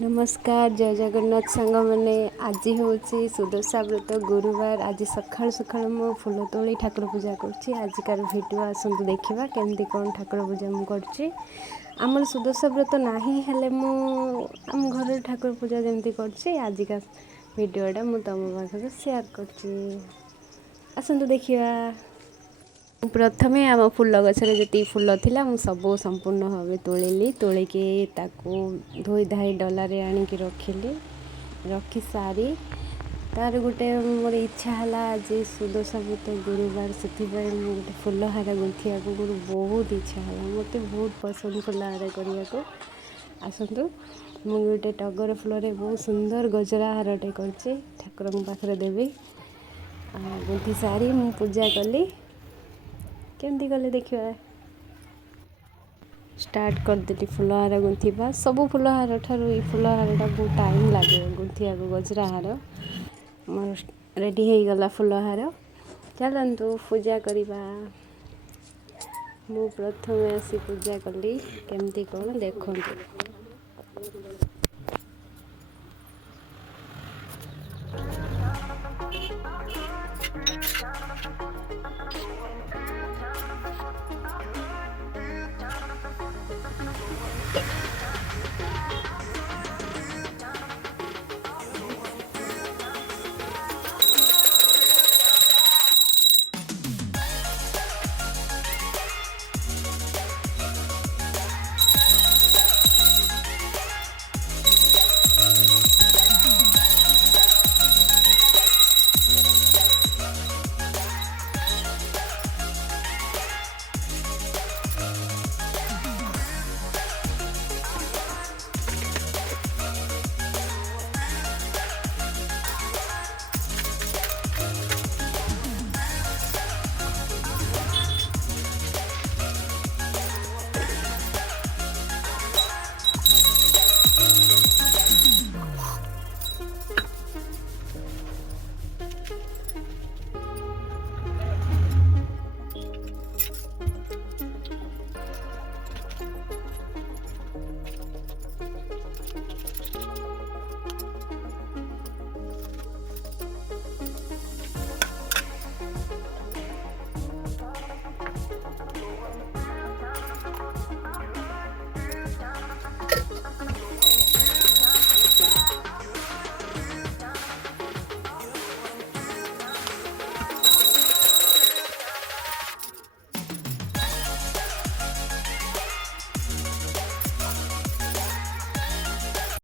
नमस्कार जय जगन्नाथ सांग मैंने आज हूँ सुदशा व्रत गुरुवार। आज सकाळु सकाळु मो फूल तोली ठाकुर पूजा करिकार भिडियो आसतु देखा केमती कौन ठाकुर पूजा मुझे आमर सुदशा व्रत नहीं हेले आम घर ठाकुर पूजा जमती कर भिडटा मुझे तुम पाखक सेयार करसतु देखा। प्रथमे आम फूल गचर जी फूल थिला मु सबू संपूर्ण भाव तोलिली तोलिकी ताकू धोई धाई डलारे आणिकी रखिली रखी सारी तार गोटे मोर इच्छा है आज सुदशा व्रत गुरुवार से गोटे फूलहार गुंथिया को मोर बहुत इच्छा है। मत बहुत पसंद फूलहार करने को आसतु मु गोटे टगर फूल बहुत सुंदर गजरा हारटे कर ठाकुर पाखे देवी गुंथी सारी मु पूजा कली केमती कले देखिए स्टार्ट करदेली फूलहार गुंथा सब फूलहार ठारू फूलहार बहुत टाइम लगे गुंथिया को गजरा हार मोर रेडी हो गला फूलहार चलतु पूजा करवा। मु प्रथम आसी पूजा कली केमती कौन देखु